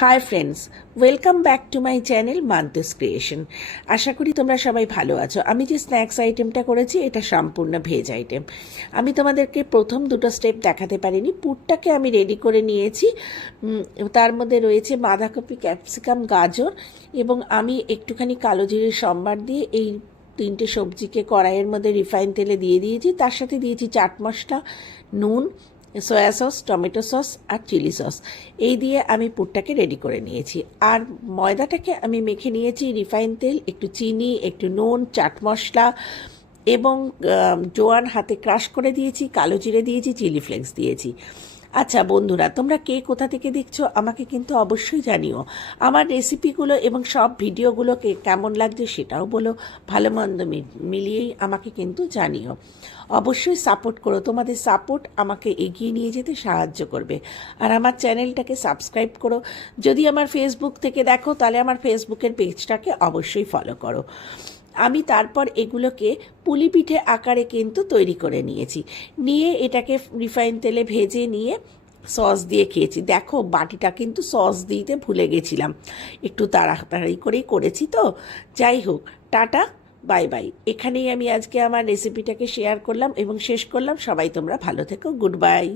High friends, welcome back to my channel Mantu's creation. আশা করি তোমরা সবাই ভালো আছো। আমি যে স্ন্যাক্স আইটেমটা করেছি এটা সম্পূর্ণ ভেজ আইটেম। আমি তোমাদেরকে প্রথম দুটো স্টেপ দেখাতে পারিনি। পুরটাকে আমি রেডি করে নিয়েছি। তার মধ্যে রয়েছে বাঁধাকপি, ক্যাপসিকাম, গাজর এবং আমি একটুখানি কালো জিরের সম্বার দিয়ে এই তিনটে সবজিকে কড়াইয়ের মধ্যে রিফাইন তেলে দিয়ে দিয়েছি। তার সাথে দিয়েছি চাট মশলা, নুন, সয়া সস, টমেটো সস আর চিলি সস। এই দিয়ে আমি পুরটাকে রেডি করে নিয়েছি। আর ময়দাটাকে আমি মেখে নিয়েছি রিফাইন তেল, একটু চিনি, একটু নুন, চাট মশলা এবং জোয়ান হাতে ক্রাশ করে দিয়েছি, কালো জিরে দিয়েছি, চিলি ফ্লেক্স দিয়েছি। আচ্ছা বন্ধুরা, তোমরা কে কোথা থেকে দেখছো আমাকে কিন্তু অবশ্যই জানিও। আমার রেসিপিগুলো এবং সব ভিডিওগুলোকে কেমন লাগছে সেটাও বলো। ভালো মন্দ মিলিয়েই আমাকে কিন্তু জানিও। অবশ্যই সাপোর্ট করো, তোমাদের সাপোর্ট আমাকে এগিয়ে নিয়ে যেতে সাহায্য করবে। আর আমার চ্যানেলটাকে সাবস্ক্রাইব করো। যদি আমার ফেসবুক থেকে দেখো তাহলে আমার ফেসবুকের পেজটাকে অবশ্যই ফলো করো। আমি তারপর এগুলোকে পুলি পিঠে আকারে কিন্তু তৈরি করে নিয়েছি। নিয়ে এটাকে রিফাইন তেলে ভেজে নিয়ে সস দিয়ে খেয়েছি। দেখো বাটিটা কিন্তু সস দিতে ভুলে গেছিলাম, একটু তাড়াতাড়ি করেই করেছি তো। যাই হোক, টাটা, বাই বাই। এখানেই আমি আজকে আমার রেসিপিটাকে শেয়ার করলাম এবং শেষ করলাম। সবাই তোমরা ভালো থেকো। Good bye.